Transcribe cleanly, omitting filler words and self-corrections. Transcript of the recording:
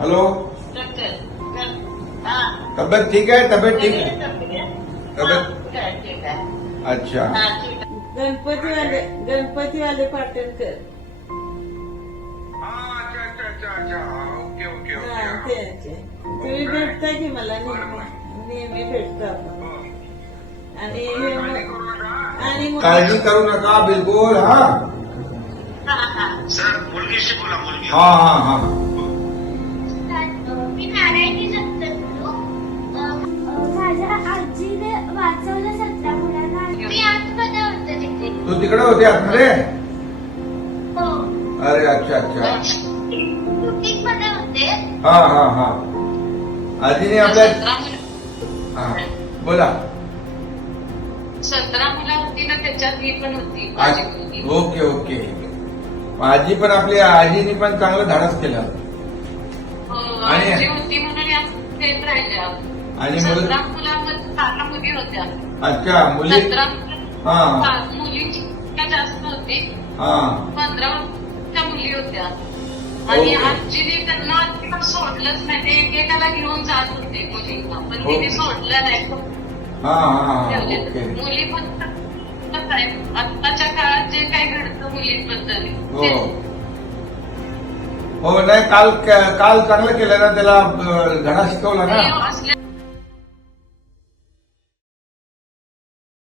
Hello, तब्येत ठीक आहे? तब्येत ठीक आहे? तब्येत अच्छा. गणपतीवाले पाटणकर. ओके ओके तुम्ही भेटता की मला नेहमी भेटतो आपण. आणि काळजी करू नका बिलकुल. हा सर मुलगीशी बोला. मुलगी हा हा हा मी नारायणी सत्तर माझ्या आजीने वाचवलं 17 मुलांना. मी आतमध्ये होते तिथे. तू तिकडे होते आतमध्ये? हो, अरे अच्छा अच्छा. शूटिंग मध्ये होते. हा हा हा. आजीने आपल्या हा बोला. 17 मुलं होती ना, त्याच्यात ही पण होती माझी मुलगी. Okay okay. आजी पण आपली आजीने पण चांगलं धाडस केलं. हो, आणि- आजी होती म्हणून या येत राहिल्या. आणि 17 मुलांमध्ये 12 मुली होत्या. अच्छा मुली. 17 हा मुलींची संख्या जास्त होती. हा 15 मुली होत्या. आणि ओके. आजीने त्यांना सोडलंच नाही. ते एकेकाला घेऊन जात होते मुलींना, पण ओके. तिने सोडलं नाही. हा हा ठेवले. ओके. मुली पण कसं आहे, आत्ताच्या काळात जे काही घडतं मुलींबद्दल हो ते हो. नाही काल काल चांगलं केलं ना, त्याला धडा शिकवला ना. असल्या